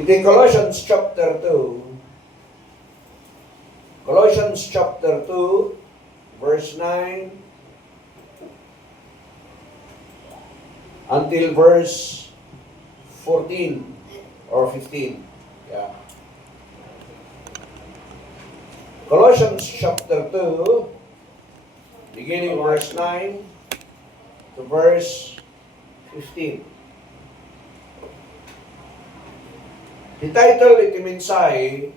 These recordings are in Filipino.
Iti Colossians chapter 2. Colossians chapter 2, verse 9 until verse 14 or 15. Yeah. Colossians chapter 2, beginning verse 9 to verse 15. The title iti mensahe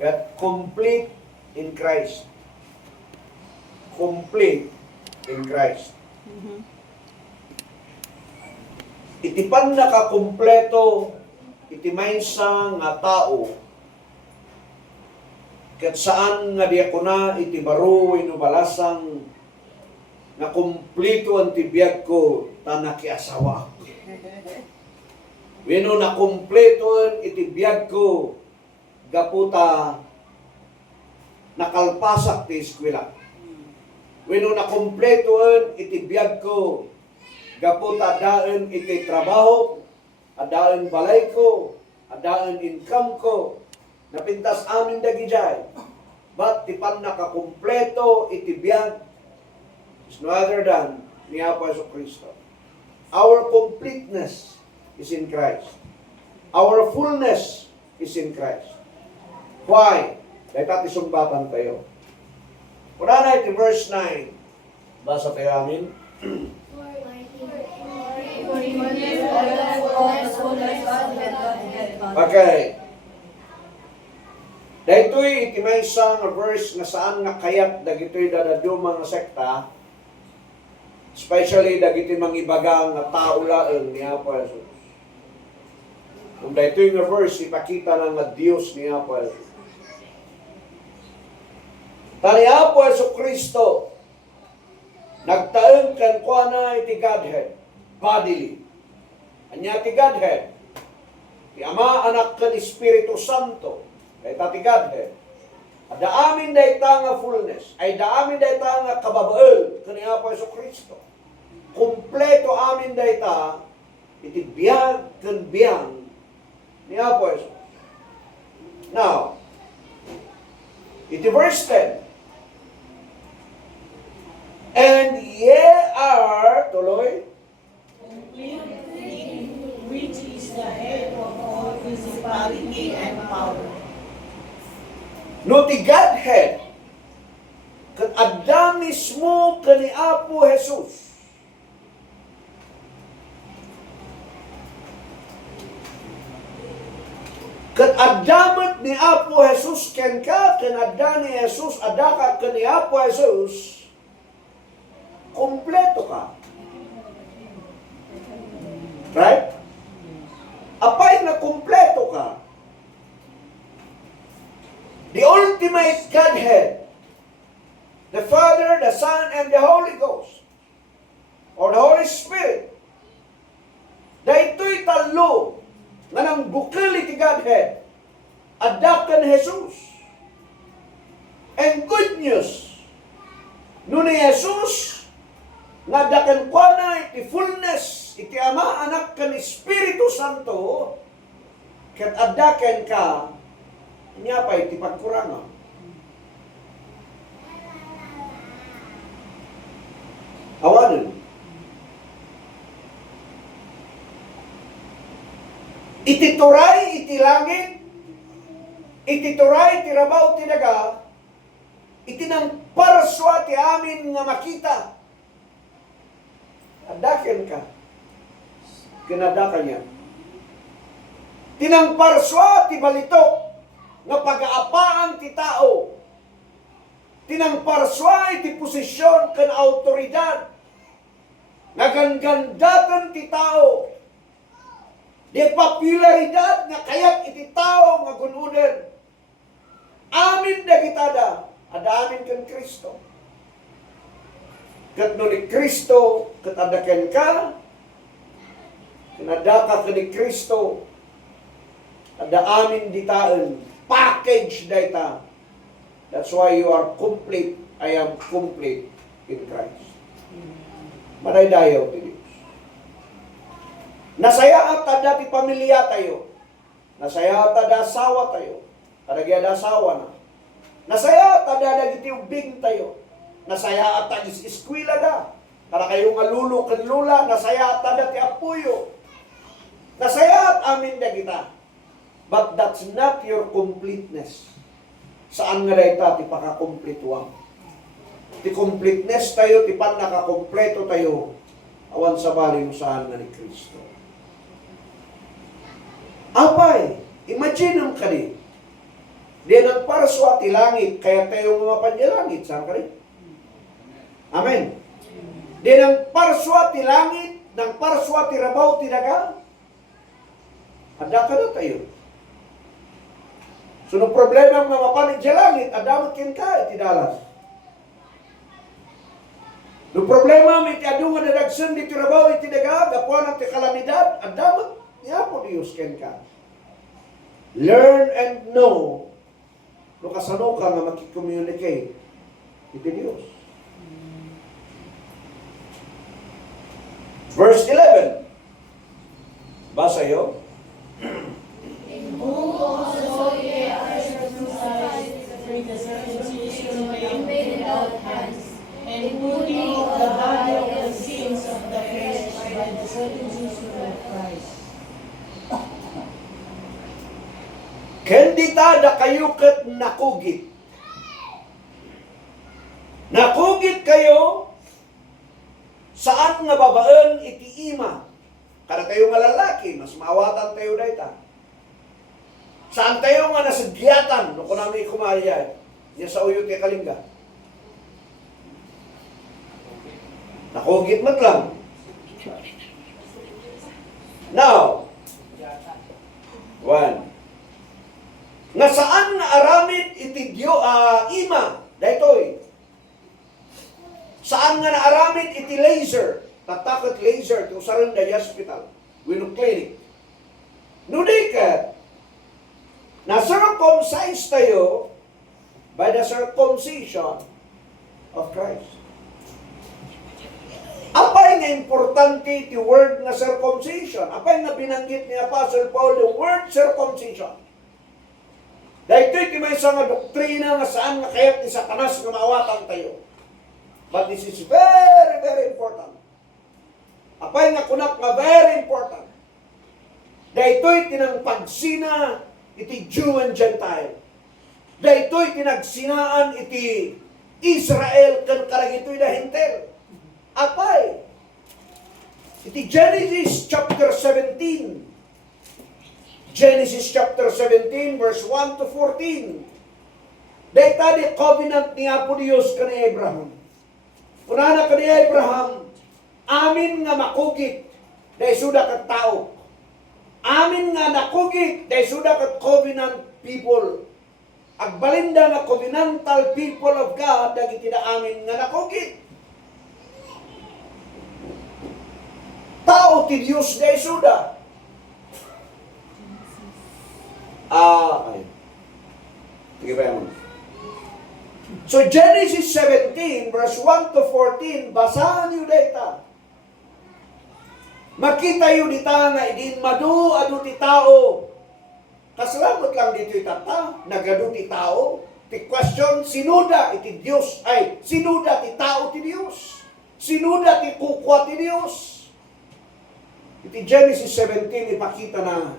that complete in Christ. Complete in Christ. Iti pan nakakumpleto iti maysa nga tao ket saan nga diakona iti baro wenno balasang na kumpleto ang tibiyag ko tanakiasawa. Wenno na kumpleto iti biyag ko gaputa nakalpasak ti eskwela. Wenno na kumpleto iti biyag ko gaputa adaan iti trabaho, adaan balay ko, adaan income ko, napintas amin dagijay. But ti pan nakakumpleto iti biyag is no other than ni Apo Jesucristo. Our completeness is in Christ. Our fullness is in Christ. Why? Dahil tati sumbatan tayo. Una na iti verse 9. Basa tayo amin. Okay. Dahito'y iti may isang verse na saan nga kayat dagito'y dadaduma nga sekta, especially dagito'y mangibagang nga tao laeng ni Apo Jesus. Kung dahito'y nga verse, ipakita na nga Diyos ni Apo Jesus. Tani Apo Jesucristo, nagtaeng kan kwa na iti Godhead, bodily. Anya ti Godhead, ti Ama, Anak, kan Espiritu Santo, ay ti Godhead. Ada amin dayta nga fullness, ay da amin dayta nga kababael kani Apo Jesucristo. Kompleto amin dayta iti biyag ken biyang ni Apo Jesus. Now, iti verse 10. And ye are, tuloy, which is the head of all principality and power. no ti Godhead, kat adda mismo kani Apo Jesus. Kat addamat ni Apo Jesus ken ka, ken adda ni Jesus, adda ka kani Apo Jesus, kompleto ka. Right? Apay na kompleto ka. The ultimate Godhead, the Father, the Son, and the Holy Ghost, or the Holy Spirit, dahito'y talo nga nang bukil iti Godhead, adakan Jesus. And good news, no ni Jesus, nga dakan kwa na iti fullness, iti Ama, Anak, kan Espiritu Santo, ket adakan ka, niya pa iti pagkurangan. Awanan. Iti turay, iti langit, iti turay, iti rabaw, iti daga, iti nang paraswa ti amin nga makita. Adakan ka. Kinadakan niya. Tinang paraswa ti balito, nga pag-aapaan ti tao. Tinang paraswa iti posisyon kan autoridad. Nagangandatan ti tao. Di popularidad nga kayak iti tao nga gunudan. Amin da kitada, ada amin kan Kristo. Kat no ni Kristo, kat adakan ka, kanadaka ka ni Kristo, ada amin ditaan, package data. That's why you are complete. I am complete in Christ. Maray dayaw ti Diyos. Nasaya at dati pamilya tayo. Nasaya ta dasawa tayo. Kadagya dasawa na. Nasaya ta dagiti ubing tayo. Nasaya ta iskwila da. Para kayo nga lulo kan lula, nasaya ta dati apuyo. Nasaya amin da kita. But that's not your completeness. Saan nga dahita ti pakakomplituang? Ti completeness tayo, ti pan nakakompleto tayo, awan sa bali mo saan nga ni Kristo. Apay, imagine ang kani. Di nagparaswa ti langit, kaya tayo mga panyalangit, saan ka rin? Amen. Di nagparaswa ti langit, nagparaswa ti rabaw ti daga, ada ka na tayo. So, no problema nga mapanig sa langit, adamot kin ka, iti dalas. No problema, may adu nga nadagsan di tirabaw, iti daga, gapuan ang ti kalamidad, adamot niya po Diyos kin ka. Learn and know, no kasano ka nga makicommunicate, iti Diyos. Verse 11. Basa yun. Who also ye are circumcised with the circumcision made without hands, and putting the body of the sins of the flesh by the circumcision of Christ. Kendita da kayo kat nakugit. Nakugit kayo saan nga babaan iti ima. Kada kayo nga lalaki, mas maawatan tayo dayta. Saan tayo nga nasagyatan, no kunami kumarya, niya sa uyo ti kalingga. Nakugit mat lang. Now, one. Nga saan nga aramid iti ima, daytoy. Saan nga naaramid iti laser, tatakot laser, iti usaran da hospital, wino clinic. Nudikat, na-circumcise tayo by the circumcision of Christ. Apay nga importante ti word na circumcision? Apay nga binanggit ni Apostle Paul the word circumcision? Dahil ito'y may isang doktrina nga saan nga kayat ni Satanas nga maawatan tayo. But this is very, very important. Apay nga kunak nga very important. Dahil ito'y tinangpagsina iti Jew and Gentile. Dahil ito'y tinagsinaan iti Israel kan karag ito'y dahintel. Apay? Iti Genesis chapter 17. Genesis chapter 17 verse 1 to 14. Dahil tadi covenant ni Apo Diyos ka ni Abraham. Una na ka ni Abraham, amin nga makugit dahil suda ka tao. Amin nga nakugit dahil suda ka covenant people. Agbalinda nga covenantal people of God dahil tidak amin nga nakugit. Tao ti Diyos dahil suda. Ay. Sige ba yan? So Genesis 17 verse 1 to 14, basahan niyo data. Makita yun dita nga idin madu adu ti tao. Kasalamat lang dito itata, nagadu ti tao. Ti question, sinuda iti Dios ay sinuda ti tao ti Dios. Sinuda ti kukwa ti Dios. Iti Genesis 17 ipakita na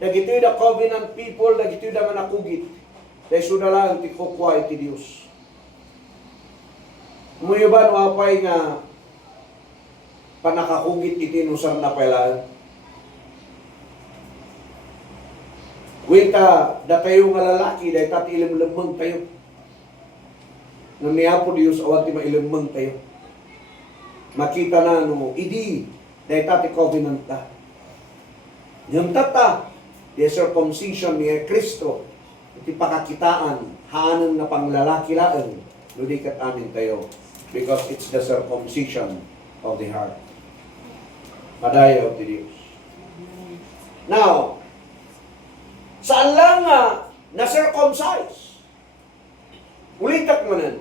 dagitoy da covenant people, dagitoy da manakugit. Dahil suda lang ti kukwa iti Dios. Umuyo ba no apay nga panakakugit iti nusar na pailaan? Wita, da tayo nga lalaki, dahil tati ilimang tayo. Nang niya po Diyos, awan ti mailimang tayo. Makita na, no, idi, dahil tati covenant ta. Yung tata, the circumcision ni Kristo, iti pakakitaan, haanan na panglalaki laan, ludikat amin tayo. Because it's the circumcision of the heart. Madaya of the Diyos. Now, saan lang nga na-circumcise? Ulitak mo nan.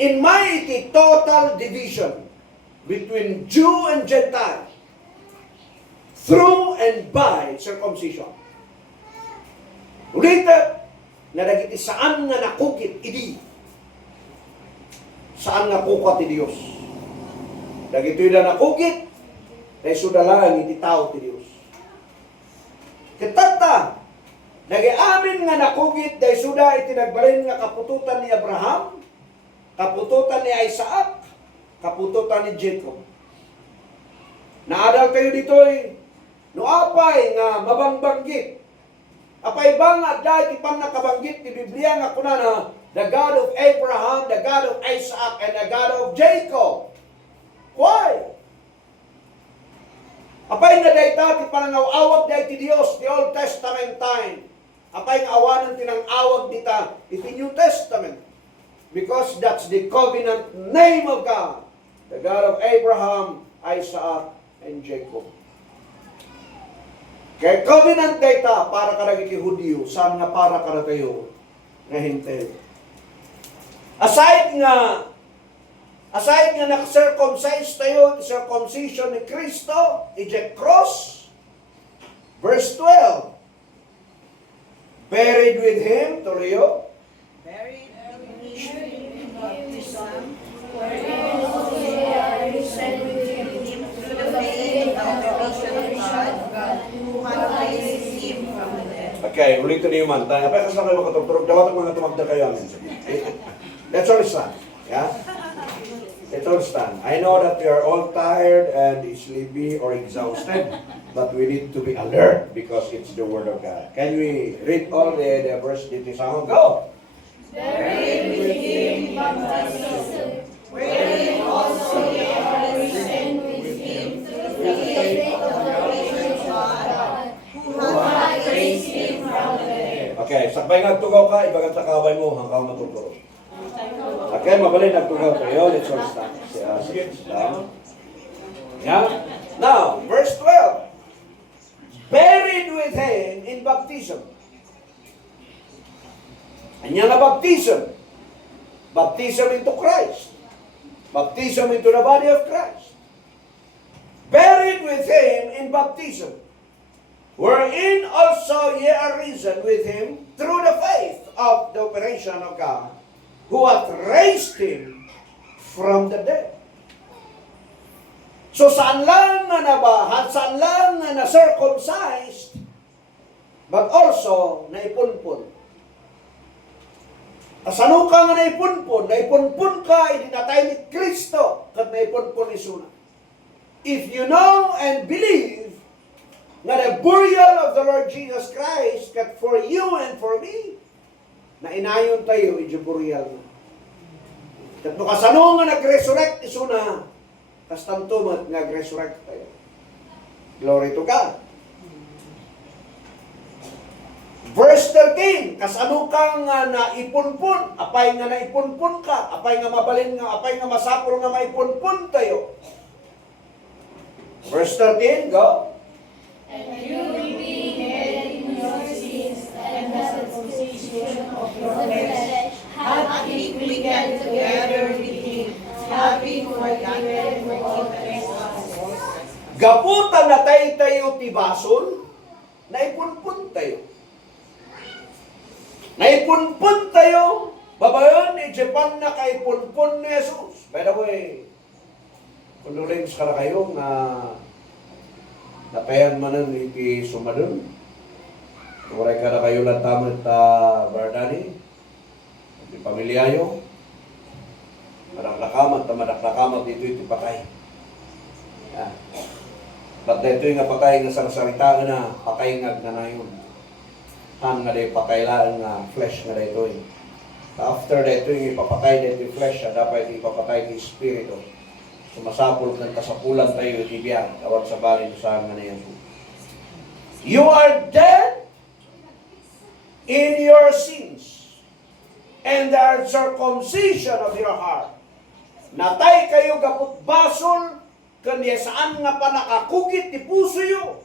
In mighty total division between Jew and Gentile, through and by circumcision. Ulita, na dagiti saan nga nakukit, idi. Saan nga kukat ti Dios. Dagito'y na nakukit, dahil sudalaan iti tao ti Dios. Kitata, nag-amin nga nakugit, dahil suda iti nagbalin nga kapututan ni Abraham, kapututan ni Isaac, kapututan ni Jacob. Naadal kayo dito'y, no apay nga mabangbanggit, apay ba nga dahil ipan nakabanggit ni Biblia nga kuna na the God of Abraham, the God of Isaac, and the God of Jacob. Why? Apay nga dahil ti panangawawag dahil ti Dios, the Old Testament time. Apay nga awanan tinangawag dita, iti New Testament. Because that's the covenant name of God. The God of Abraham, Isaac, and Jacob. Kaya covenant data para ka naging Hudyo, saan nga para ka na tayo na hintel. Aside nga nak-circumcise tayo, circumcision ni Kristo, ije cross, verse 12, buried with Him, tuloyo, Buried with Him in baptism, wherein also ye are risen with Him through the faith of the resurrection of God, who hath raised Him from the dead. Okay, ulitin niyo man. Tayo, apay kasi na kayo makatugtog. Dapat mga tumagda kayo amin. Let's all stand. Yeah? Let's all stand. I know that you are all tired and sleepy or exhausted, but we need to be alert because it's the Word of God. Can we read all the verse dito sa mga? Go! buried with Him in baptism, wherein also ye are risen with Him through the faith of the resurrection of God, who hath raised Him from the dead. Okay, sakbay nga tugaw ka, ibagat takaway mo hanggang matuturo. Okay, mabalay nagtugaw kayo. Let's all stand. Down. Yeah? Now, verse 12. Buried with Him in baptism. Anya nga baptism. Baptism into Christ. Baptism into the body of Christ. Buried with Him in baptism, wherein also ye are risen with Him through the faith of the operation of God, who hath raised Him from the dead. So saan lang nga nabahat, saan lang nga na-circumcised, but also naipunpun. Asano ka nga naipunpun? Naipunpun ka, idinatay ni Kristo, kat naipunpun ni Suna. If you know and believe na the burial of the Lord Jesus Christ, kat for you and for me, na inayon tayo, iti burial na. Kat no kasano nga nag-resurrect iso na, kas tamtumat nag-resurrect tayo. Glory to God. Verse 13, kasano kang naipunpun, apay nga naipunpun ka, apay nga mabalin nga, apay nga masapol nga maipunpun tayo. Verse 13, go. And you being dead in your sins and the circumcision of your flesh, hath He quickened together with Him, having forgiven all trespasses. Gaputan na tayo tibason, naipunpun tayo. Naipunpun tayo, babayan ni Japan na kaipunpun ni Jesus. By the way, condolence ka na kayo nga napayan manan iti sumadun. Kuray ka na kayo lang tamit Bardani, iti pamilyayo. Madaklakamat na madaklakamat dito iti patay. Yeah. But dito yung patay nga sarasaritaan na patay nga na yun. Han nga day pataylaan nga flesh nga dito eh. After dito yung ipapatay dito yung flesh, dapat ipapatay yung spirito. Sumasapol ng kasapulan tayo itibiyang, tawag sa balin sa nga na yan. You are dead in your sins and the circumcision of your heart. Natay kayo gapot basol, kanya saan nga pa nakakugit ti puso yo,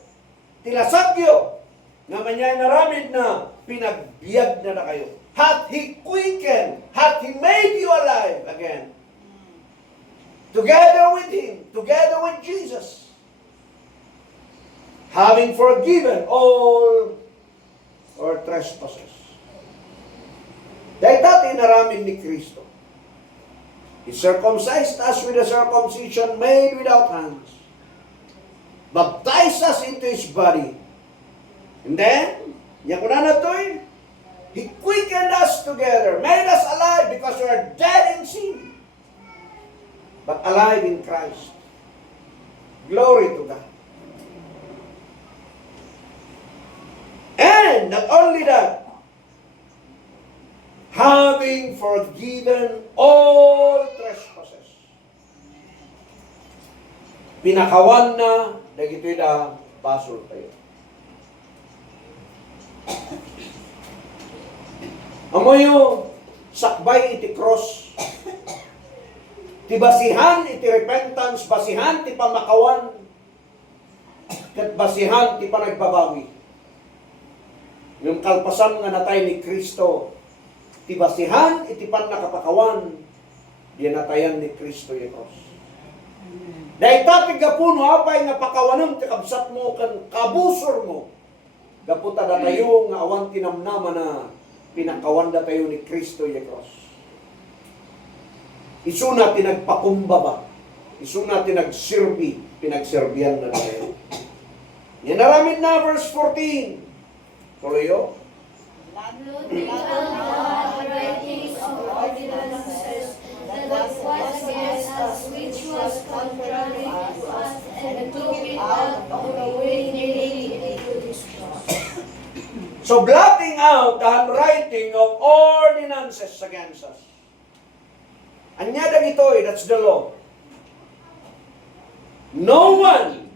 tilasagyo, nga manyay naramid na pinagbiag na kayo. Hath He quickened, hath He made you alive again. Together with Him, together with Jesus. having forgiven all our trespasses. Dahil dati naramin ni Kristo. He circumcised us with a circumcision made without hands. Baptized us into His body. And then, yakunan na to'y, He quickened us together, made us alive because we are dead in sin, but alive in Christ. Glory to God. And not only that, having forgiven all trespasses. Pinakawan na, dagito'y da, basol tayo. Amoyo, sakbay iti cross. Ti basihan iti repentance, basihan ti pamakawan, kat basihan ti panagbabawi. Yung kalpasan nga natay ni Kristo, ti basihan iti panakapakawan, di natayan ni Kristo yung cross. Dahil tapig gapuno, apay nga pakawanan ti kabsat mo, kan kabusor mo, gaputa na tayo nga awan tinamnaman na pinakawanda tayo ni Kristo yung cross. Isu na tinagpakumbaba. Isu na tinagsirbi. Pinagserbihan na tayo. Yan naramid na verse 14. Tuloy writings of ordinances that was against us, which was contrary to us, and took it out of the way, nailing it to His cross. So blotting out the handwriting of ordinances against us. Anya dagitoy, that's the law. No one,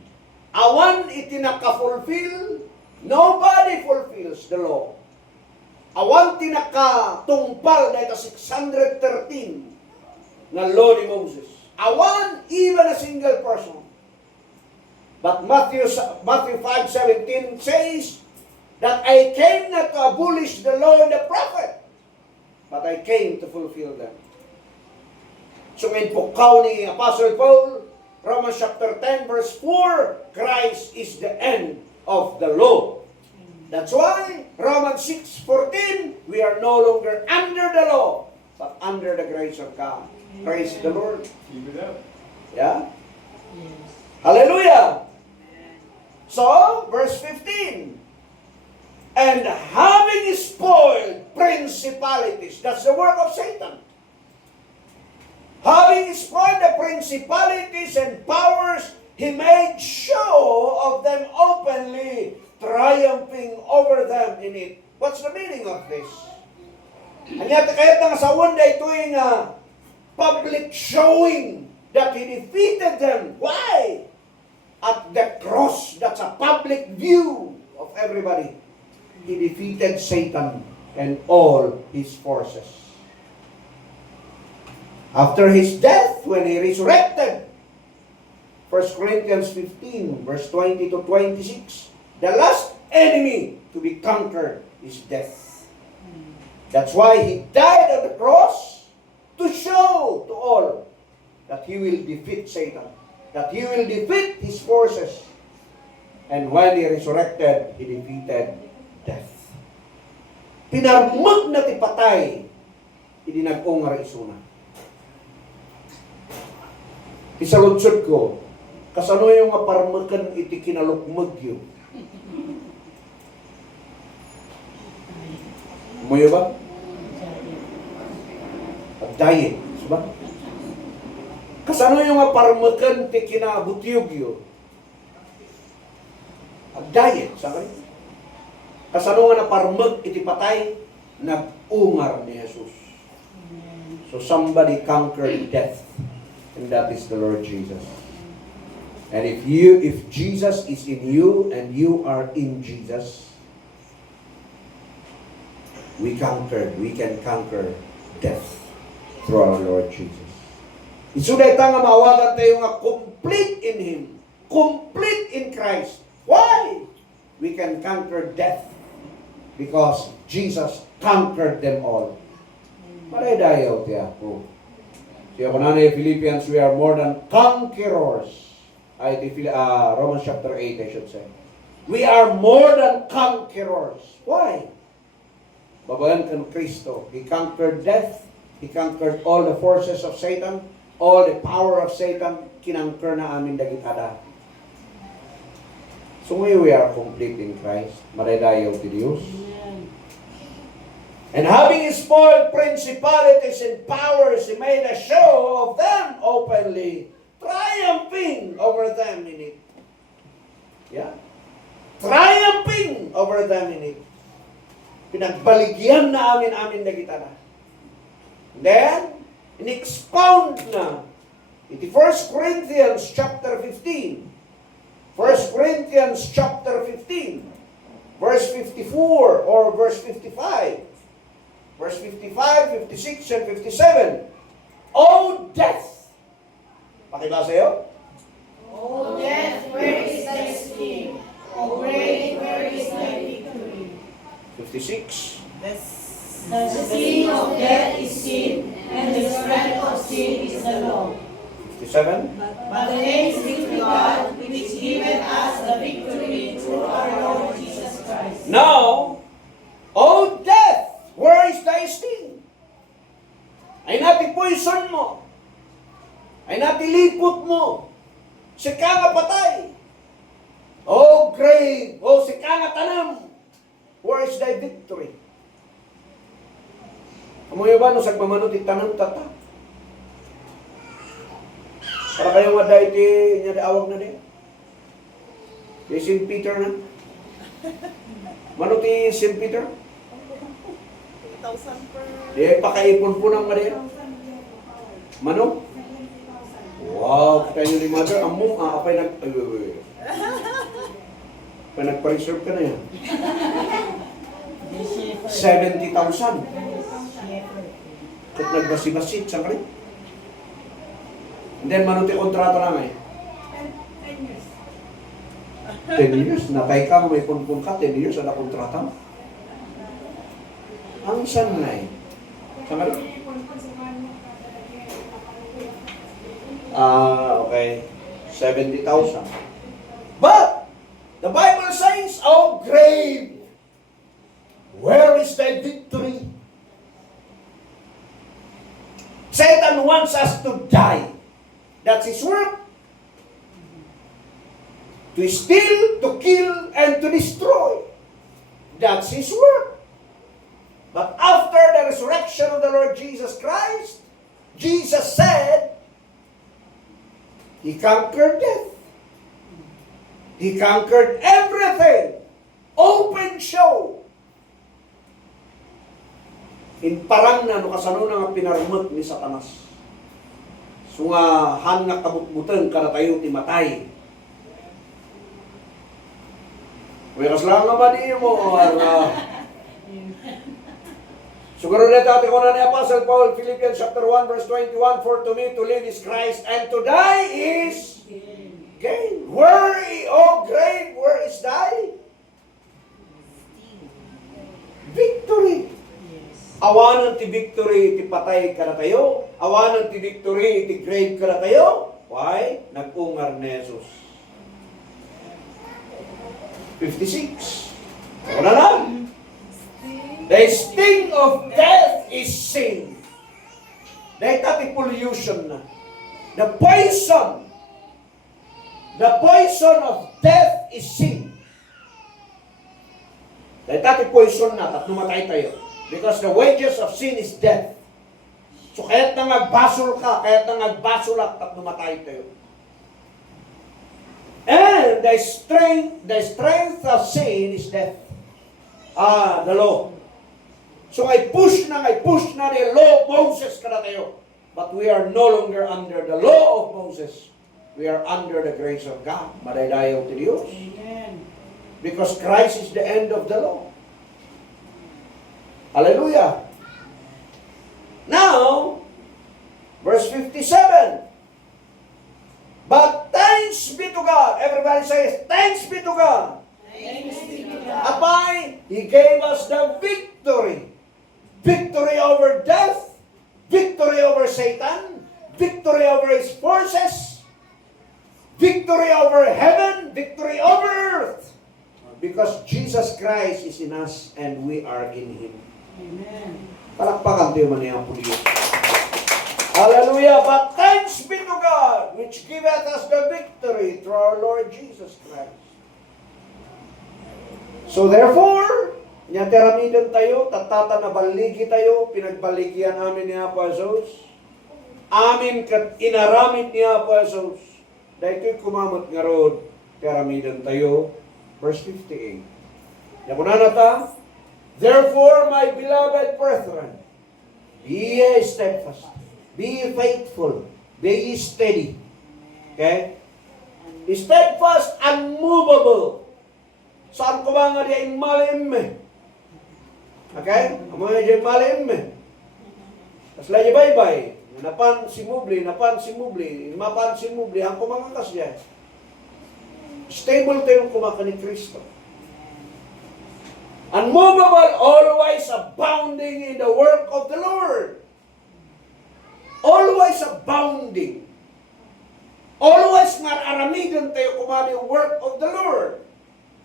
awan itinaka-fulfill, nobody fulfills the law. Awan tinaka-tungpal dahil 613 na law ni Moses. Awan even a single person. But Matthew 5:17 says that I came not to abolish the law and the prophet, but I came to fulfill them. So ngayon po ni Apostle Paul, Romans chapter 10 verse 4, Christ is the end of the law. That's why Romans 6:14, we are no longer under the law, but under the grace of God. Praise the Lord. Keep it up. Yeah? Hallelujah. So, verse 15. And having spoiled principalities, that's the work of Satan. Having spoiled the principalities and powers, he made show of them openly, triumphing over them in it. What's the meaning of this? And yet, kahit nga sa one day, ito yung public showing that he defeated them. Why? At the cross, that's a public view of everybody. He defeated Satan and all his forces. After his death, when he resurrected, 1 Corinthians 15, verse 20 to 26, the last enemy to be conquered is death. That's why he died on the cross, to show to all that he will defeat Satan, that he will defeat his forces. And when he resurrected, he defeated death. Pinarmag na ti patay, idinag-ong nga isuna. Isaludsod ko, kasano yung nga parmakan iti kinalukmag yun? Umuyo ba? Pag-diet, diba? Kasano yung nga parmakan iti kinabutyog yun? Pag-diet, sabi? Kasano nga na parmag iti patay, nag-ungar ni Jesus. So somebody conquered death, and that is the Lord Jesus. And if Jesus is in you and you are in Jesus, we can conquer death through our Lord Jesus. Isuday ta nga maawagan tayo nga complete in Him, complete in Christ. Why? We can conquer death because Jesus conquered them all. Maray dayaw tiya po. Siya ko na Philippians, we are more than conquerors. Romans chapter 8, I should say. We are more than conquerors. Why? Babayan kan Kristo. He conquered death. He conquered all the forces of Satan. All the power of Satan. Kinangker na amin dagitada. So ngayon we are complete in Christ. Madaydayaw ti Diyos. Amen. And having spoiled principalities and powers, He made a show of them openly, triumphing over them in it. Yeah? Triumphing over them in it. Pinagbaligyan na amin dagita na. Then, in-expound na. Iti 1 Corinthians chapter 15. 1 Corinthians chapter 15. Verse 54 or verse 55. Verse 55, 56, and 57. O death! Pakibasa yun? O death, where is thy sting? O grave, where is thy victory? 56. The sting of death is sin, and the strength of sin is the law. 57. But thanks be to God, which giveth us the victory through our Lord Jesus Christ. Now, O death, where is thy sting? Ay nati poison mo. Ay nati lipot mo. Sika nga patay. O grave, o sika nga tanam. Where is thy victory? Amoy ba no sagmamanot itanam tata? Para kayong wada iti niya awag na din. Di St. Peter na. Mano ti St. Peter? 2,000 per... Di pakaipon po ng Maria. Mano? Wow, tayo ni Mother. Among, apay nag... Apay nagpa-reserve ka na yan. 70,000. Kung nagbasi-basit, saan ka rin? And then, manuti kontrato na ngayon. 10 years. Natay ka, may punpun ka, 10 years, ada kontrata mo. Ang sanay. Saan ka rin? Okay. 70,000. But, the Bible says, O grave, where is thy victory? Satan wants us to die. That's his work. To steal, to kill, and to destroy. That's his work. But after the resurrection of the Lord Jesus Christ, Jesus said, He conquered death. He conquered everything. Open show. In parang na no kasano nga pinarmot ni Satanas. So nga han nga kabutbutan kada tayo ti matay. Wiras lang nga ba di mo? Siguro na dati ko na ni Apostle Paul, Philippians chapter 1 verse 21, for to me to live is Christ and to die is gain. Where, O grave, where is thy victory? Awanan ti victory, ti patay ka na tayo. Awanan ti victory, ti grave ka na tayo. Why? Nag-ungar ni Jesus. 56. Ako na lang. The sting of death is sin. Dahil tati pollution na. The poison of death is sin. Dahil tati poison na, at numatay tayo. Because the wages of sin is death. So kaya't nang nagbasol ka, kaya't nang nagbasolak at numatay tayo. And the strength of sin is death. The law. So I push na the law of Moses kada tayo. But we are no longer under the law of Moses. We are under the grace of God. Madaydayaw ti Diyos. Amen. Because Christ is the end of the law. Hallelujah. Now, verse 57. But thanks be to God. Everybody says, thanks be to God. Thanks be to God. Apay, He gave us the victory. Victory over death. Victory over Satan. Victory over his forces. Victory over heaven. Victory over earth. because Jesus Christ is in us and we are in Him. Amen. Palakpakan tayo man niya po Diyos. Hallelujah! But thanks be to God, which giveth us the victory through our Lord Jesus Christ. So therefore, niya teramidan tayo, tatata na baligi tayo, pinagbaligian amin ni Apo Jesus. Amin kat inaramid ni Apo Jesus. Dahil ko'y kumamot nga road, teramidan tayo. Verse 58. Yakunanata, therefore, my beloved brethren, be ye steadfast, be ye faithful, be ye steady. Okay? Steadfast, unmovable. Saan ko ba nga diya malim me? Okay? Amo nga diya malim me. Tapos lagi bye-bye. Napan si mubli, mapan si mubli, ang kumangakas diya. Stable tayong kumaka ni Kristo. Unmovable, always abounding in the work of the Lord. Always abounding. Always mararamigan tayo kumari yung work of the Lord.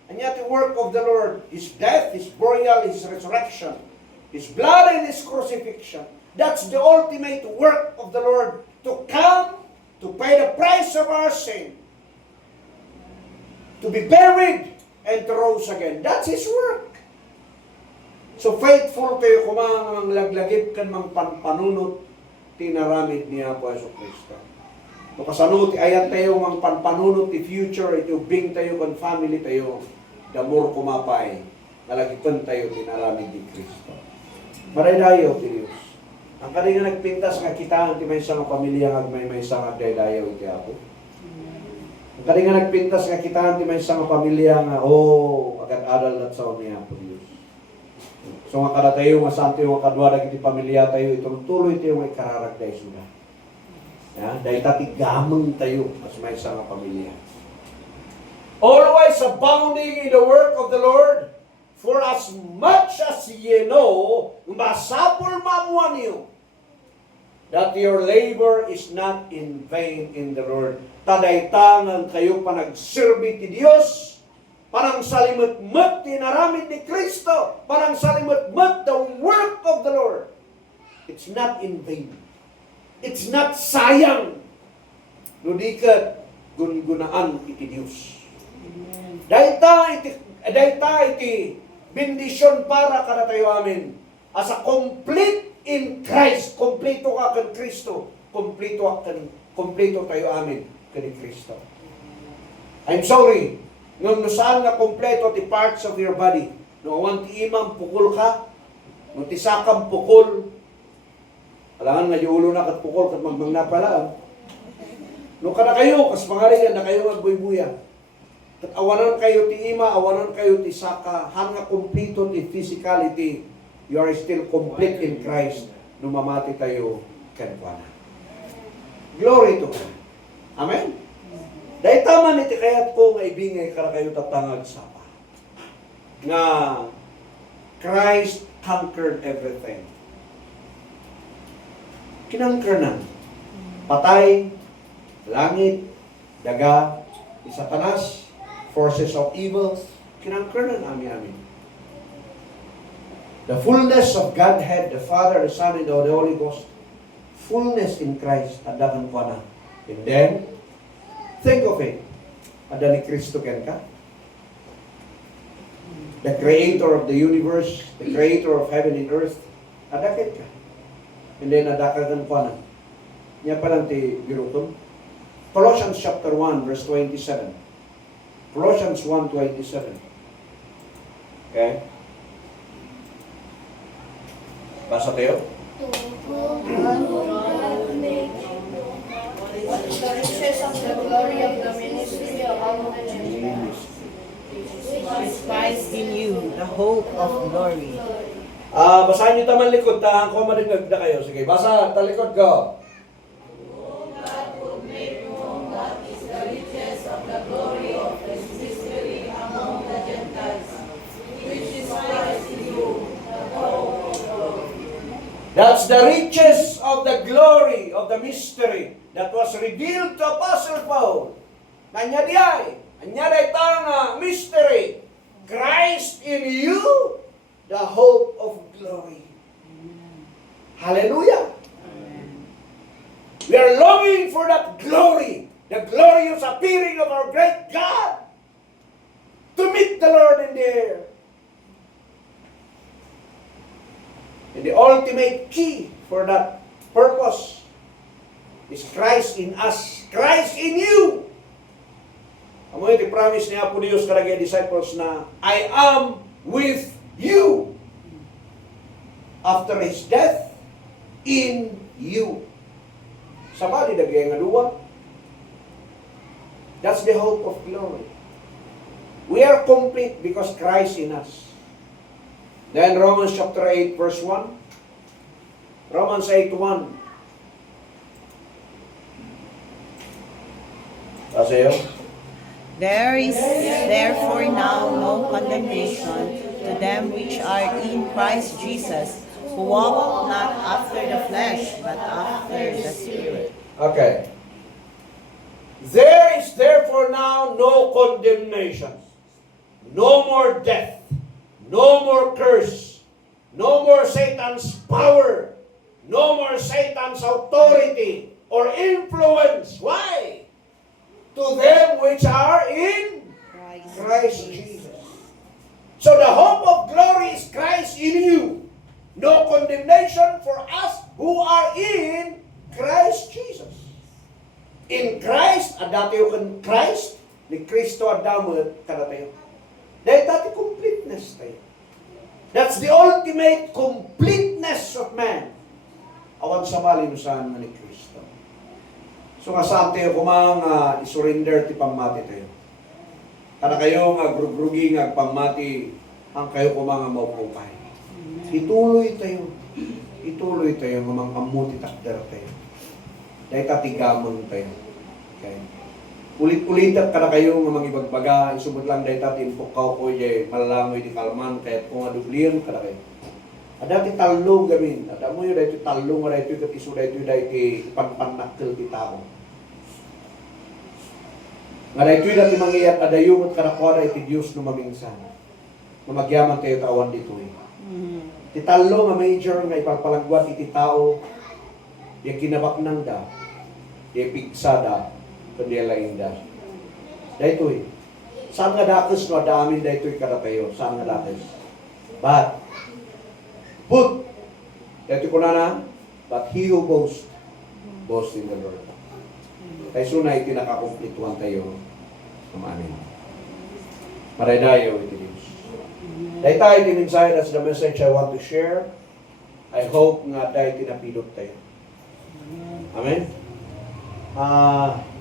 And yet the work of the Lord, His death, His burial, His resurrection, His blood and His crucifixion. That's the ultimate work of the Lord, to come, to pay the price of our sin, to be buried, and to rise again. That's His work. So faithful kayo kumang laglagip kan mang panpanunot tinaramid niya po Yesu Kristo. So kasanot ayat tayo mang panpanunot ti future ito bring tayo kan family tayo damor kumapay nalagipan tayo tinaramid ni Kristo. Maray dayo ti Dios. Ang kanina nagpintas nga kita ti may isang pamilya nga may isang agday-dayo iti Apo. Ang kanina nagpintas nga kita ti may isang pamilya nga agad-adal at sa niya po Dios. So nga kada tayo, nga santo yung kadwa iti pamilya tayo, ituloy tayo may kararagday sila. Dahil tatigamang tayo, mas may isang pamilya. Always abounding in the work of the Lord, for as much as ye know, masapul mamuan niyo, that your labor is not in vain in the Lord. Tadaytangan kayo panagserbi ti Dios, parang salimot-mot tinaramid ni Kristo, parang salimot-mot the work of the Lord. It's not in vain. It's not sayang. Nudikat gungunaan iti Dios. Dahil ta iti bendisyon para kada tayo amin. As a complete in Christ, kompleto ka kan Kristo, kompleto tayo amin kan Kristo. I'm sorry. Nung saan nga kompleto ti parts of your body. Nung awan ti imam pukul ka, nung ti sakam pukul, alangan nga yung ulo na kat pukul kat magmang napalaan. Nung kada kayo, kas pangaringan na kayo magbuy-buya. Kat awanan kayo ti ima, awanan kayo ti saka, hanga kompleto ti physicality, you are still complete in Christ nung mamati tayo kanwana. Glory to God. Amen? Dahil tama niti kayat ko nga ibingay kara kayo tatangag sapa. Nga Christ conquered everything. Kinangker na. Patay, langit, daga, Satanas, forces of evil, kinangker na amin. The fullness of Godhead, the Father, the Son, and the Holy Ghost, fullness in Christ, adakan ko na. And then, think of it. Ada ni Kristo ken ka? The creator of the universe, the creator of heaven and earth, ada ken ka? And then adakagan ko na. Niya palang ti biruton. Colossians chapter 1 verse 27. Colossians 1:27. Okay? Basa tayo. What is the riches of the glory of the ministry of our Gentiles? Which is Christ in you, the hope of glory. Basahin niyo taman likod, tahan ko maringag na kayo. Sige, basa, talikod ko. That's the riches of the glory of the mystery that was revealed to Apostle Paul. Nanya diyay, anya day tanga mystery. Christ in you, the hope of glory. Hallelujah. We are longing for that glory, the glorious appearing of our great God, to meet the Lord in the air. And the ultimate key for that purpose is Christ in us, Christ in you. Amo iti promise ni Apo Dios kadagay disciples na I am with you after His death in you. Sabali dagay nga duwa. That's the hope of glory. We are complete because Christ in us. Then Romans chapter 8 verse 1. Romans 8:1. Asayo. There is therefore now no condemnation to them which are in Christ Jesus, who walk not after the flesh, but after the Spirit. Okay. There is therefore now no condemnation. No more death. No more curse. No more Satan's power. No more Satan's authority or influence. Why? To them which are in Christ Jesus. So the hope of glory is Christ in you. No condemnation for us who are in Christ Jesus. In Christ, adatayo kan Christ, ni Kristo adamot kadatayo. Dahil dati completeness tayo. That's the ultimate completeness of man. Awan sa malinusan ni Kristo. So nga saan tayo kumang isurrender ti pamati tayo. Kada kayo nga grugrugi nga pamati ang kayo kumang maupupay. Ituloy tayo. Ituloy tayo nga mga amuti takder tayo. Dahil katigamon tayo. Okay. Ulit-ulit at kada kayo nga mga ibagbaga, isubot lang dahil tatin pukaw ko jay malalangoy di kalman kahit kung adubliyan kada kayo. Ada ti talong gamin. Ada mo yun dahil ti talong nga dahil kat iso dahil ti panpanakil ti tao. Nga dahil dati mangyayat ada yung at karakwara iti Diyos no maminsan. Mamagyaman tayo tawan dito eh. Ti talong nga major nga ipapalagwat iti tao yung kinabaknang da, yung pigsada, kundi alain da. Dahito eh. Saan nga dakis no adamin dahito eh karatayo? Saan nga dakis? But dahito ko na, but he who boasts in the Lord. Kaya suna itinakakumplituan tayo ng amin. Maradayo iti Diyos. Dahil tayo tininsahe, that's the message I want to share. I hope nga dahil tinapilot tayo. Amen?